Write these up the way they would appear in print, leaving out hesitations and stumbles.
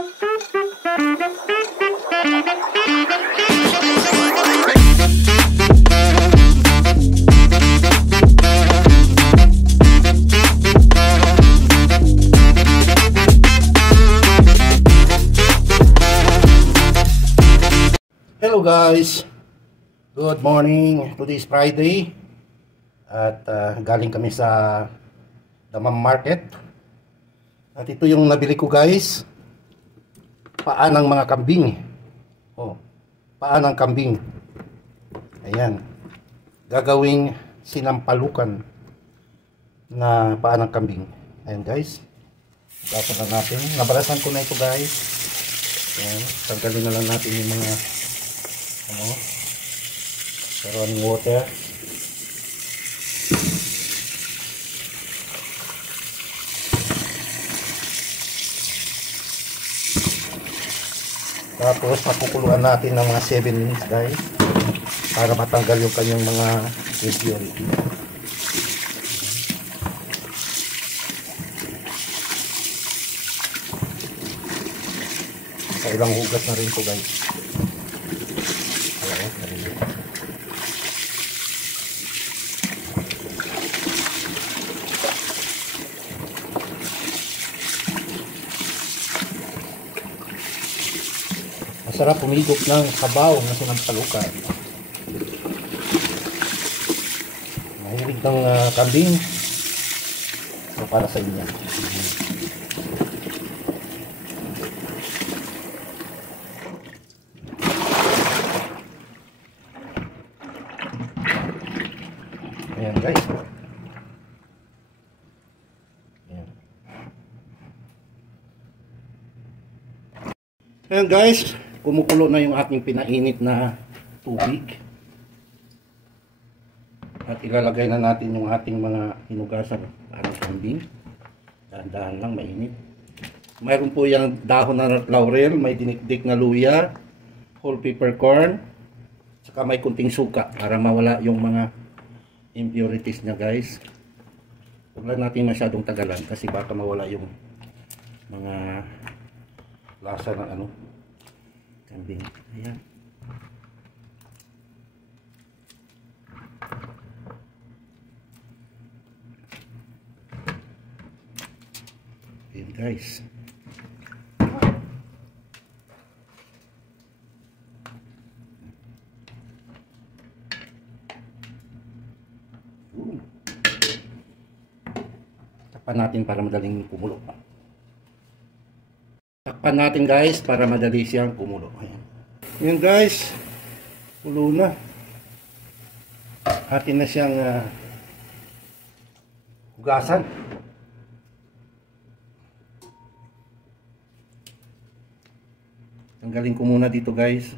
Hello guys, good morning. Today is Friday at galing kami sa Damam Market at ito yung nabili ko guys, paa ng mga kambing. Paa ng kambing, ayan, gagawing sinampalukan na paa ng kambing. Ayan guys, basa na natin, nabalasan ko na ito guys. Ayan, tanggalin na lang natin yung mga running water. Tapos pakukuluan natin ng mga 7 minutes guys para matanggal yung kanyang mga impurity. Sa ilang hugas na rin po guys. Masarap pumigop ng sabaw na sinampalukan. Mahilig ng kambing. So para sa inyo. Ayan guys. Ayan guys, kumukulo na yung aking pinainit na tubig. At ilalagay na natin yung ating mga hinugasan para kambing. Dahan-dahan lang, mainit. Mayroon po yung dahon na laurel, may dinikdik na luya, whole peppercorn, saka may kunting suka para mawala yung mga impurities niya guys. Huwag lang natin masyadong tagalan kasi baka mawala yung mga lasa ng kambing. Ayan. Ayan guys. Takpan natin para madaling kumulo. Takpan natin guys para madali siyang kumulo. Ayan. Ayan guys, kulo na. Atin na siyang hugasan. Tanggalin ko muna dito guys.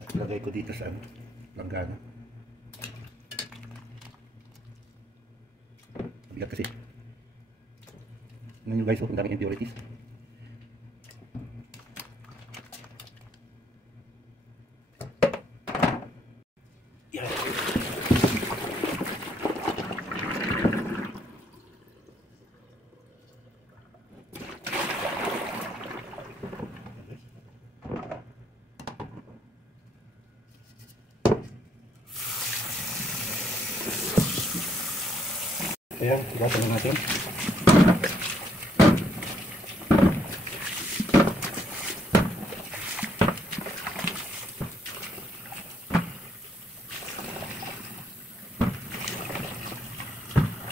At lagay ko dito sa langgana. Bigat kasi. Tingnan nyo guys, ang daming impurities. Ayan, higasan na natin.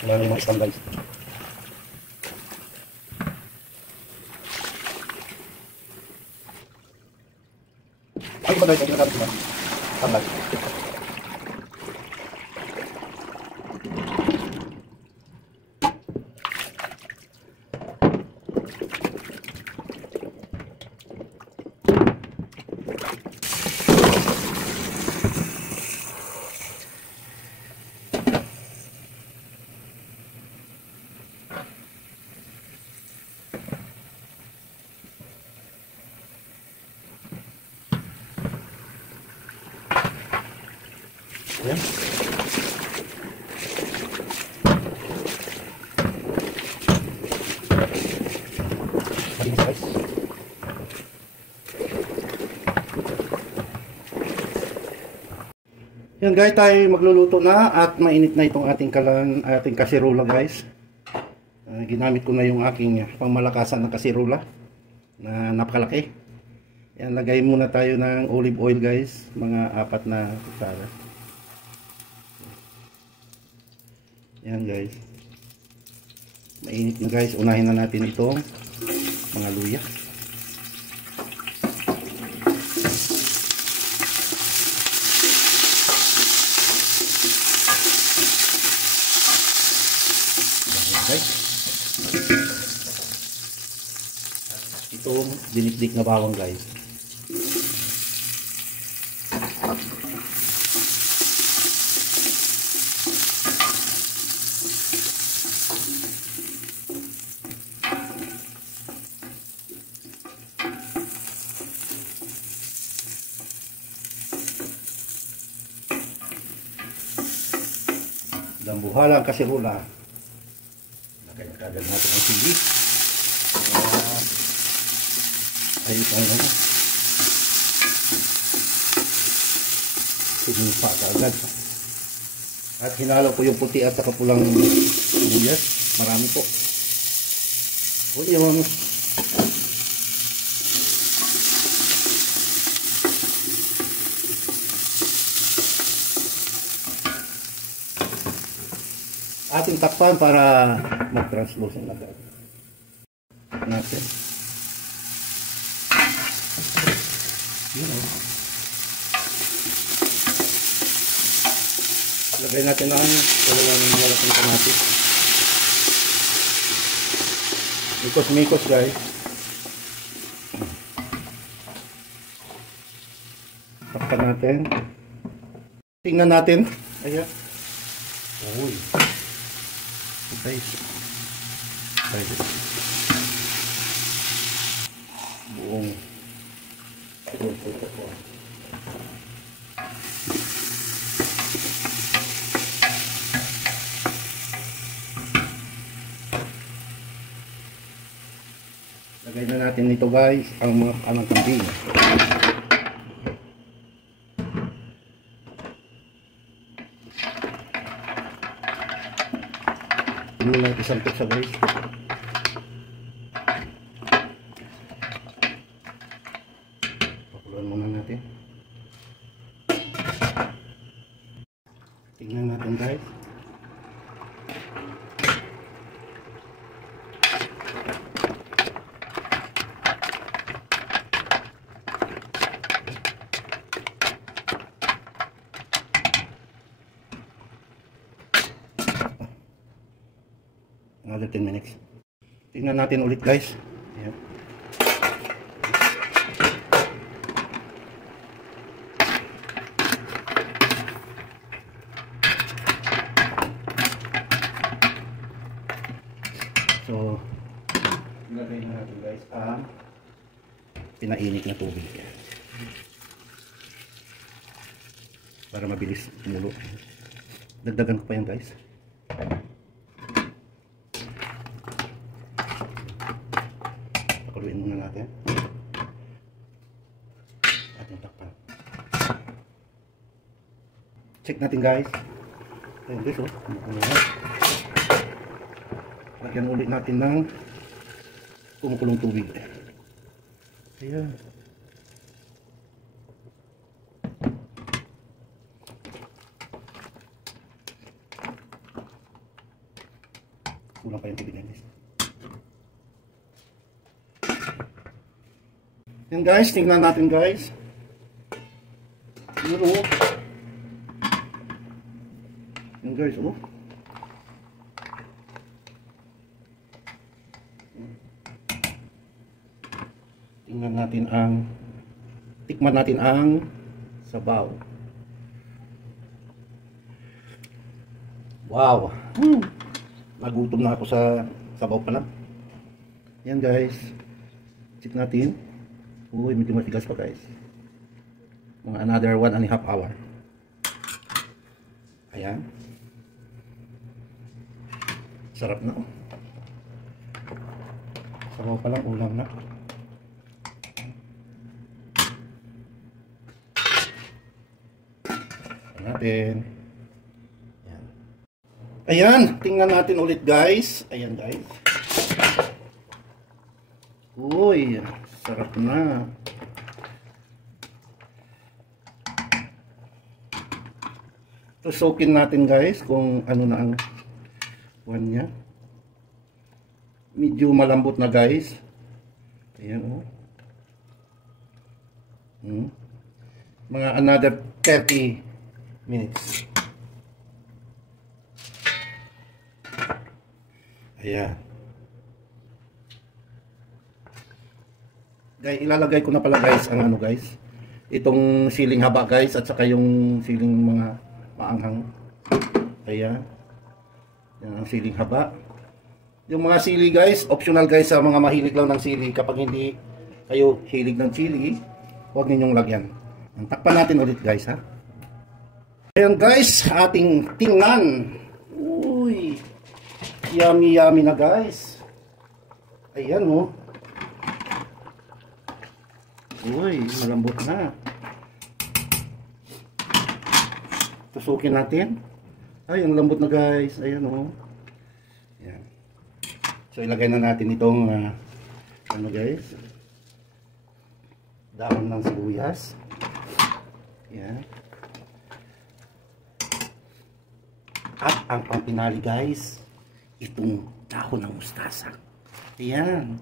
Wala na yung mga stam guys. Ay, ba guys, ay kinakabit na. Tambay. Ayan. Malinis guys. Yan guys, tayo magluluto na at mainit na itong ating kasirola guys. Ginamit ko na yung aking pangmalakasan ng kasirola na napakalaki. Yan, lagay muna tayo ng olive oil guys, mga 4 na kutsara. Yan guys. Mainit na guys, unahin na natin itong mga luya. Guys. Itong dinikdik na bawang guys. Dambuhalang kasirola. Kagad natin ang sili. Ayos ang ano. Sinipa kagad. At hinalo ko yung puti at saka pulang sibuyas. Marami po. O yun. Ating takpan para mag-translucent na agad natin. Yun o. Lagay natin ang malaking kamatis. Mikos-mikos guys. Takpan natin. Tingnan natin. Ayan. Uy. Guys, buong po. Lagay na natin ito guys ang mga kanang kambing. Hindi na isang tuksa guys. Pakuluan muna natin. Tingnan natin guys. Another 10 minutes. Tingnan natin ulit guys. Ayan. So, ilagay na natin guys ang pinainit na tubig. Para mabilis tumulo. Dagdagan ko pa yan guys. Pakuluin muna natin. Ating takpan. Check natin guys. Ayun guys oh. Lagyan ulit natin ng kumukulong tubig. Ayan. Kulang pa yung tubig na guys. Yan guys, tingnan natin guys. Yun oh. Yan guys oh. Tingnan natin tikman natin ang sabaw. Wow. Nagutom na ako sa sabaw pa lang. Yan guys. Check natin. Uy, medyo matigas pa guys. Mga another 1.5 hour. Ayan. Sarap na oh. Sabaw pa lang, ulam na. natin. Ayan. Ayan, tingnan natin ulit guys. Ayan guys. Uy, sarap na. Tusukin natin guys kung ano na ang one niya. Medyo malambot na guys. Ayan oh. Mga another 30 minutes. Ayan. Guys, ilalagay ko na pala guys ang ano guys. Itong siling haba guys at saka yung siling mga maanghang. Ayan. Yan ang siling haba. Yung mga sili guys, optional guys sa mga mahilig lang ng sili. Kapag hindi kayo hilig ng sili, huwag ninyong lagyan. Takpan natin ulit guys ha. Ayan guys, ating tingnan. Uy, yummy yummy na guys. Ayan oh. Uy, malambot na. Tusukin natin. Ay, ang lambot na guys. Ayan oh. Ayan. So ilagay na natin itong ano guys, dahon ng sibuyas. Yan. At ang pampinali guys, itong dahon ng mustasa. Ayan.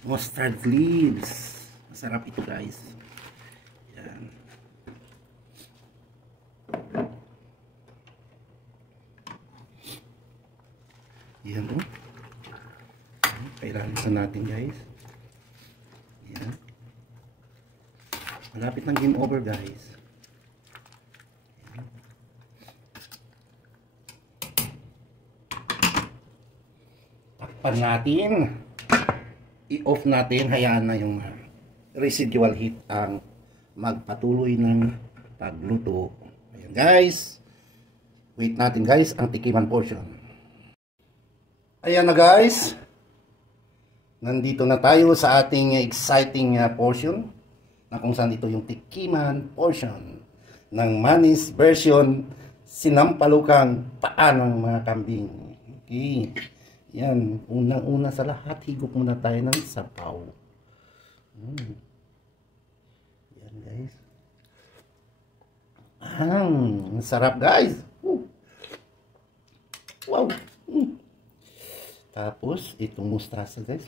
Mustard leaves. Masarap ito guys. Yan. Yan o. Pailalisan natin guys. Yan. Malapit ng game over guys. Takpan natin. I-off natin. Hayaan na yung residual heat ang magpatuloy ng pagluto. Ayan guys. Wait natin guys ang tikiman portion. Ayan na guys. Nandito na tayo sa ating exciting portion na kung saan ito yung tikiman portion ng Manny's version sinampalukang paa ng mga kambing. Okay. Yan. Unang-una sa lahat, higop muna tayo ng sabaw. Yan guys. Ang sarap guys. Wow. Tapos, itong mustasa guys.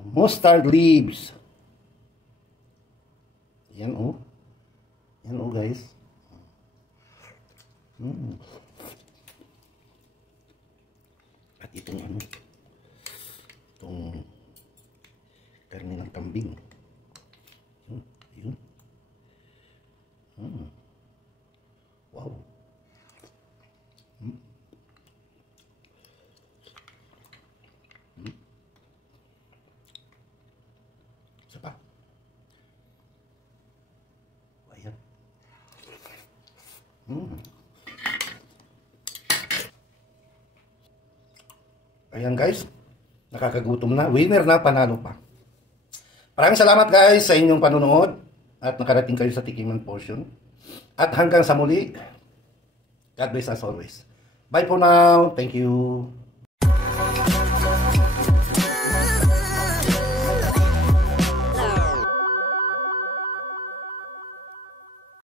Mustard leaves. Yan oh. Yan oh guys. At itong ano. Itong karne ng kambing. Yun. Wow. Isa pa. Ayan. Ayan guys. Nakakagutom na. Winner na, panalo pa. Maraming salamat guys sa inyong panonood at nakarating kayo sa tikiman portion. At hanggang sa muli, God bless as always. Bye for now. Thank you.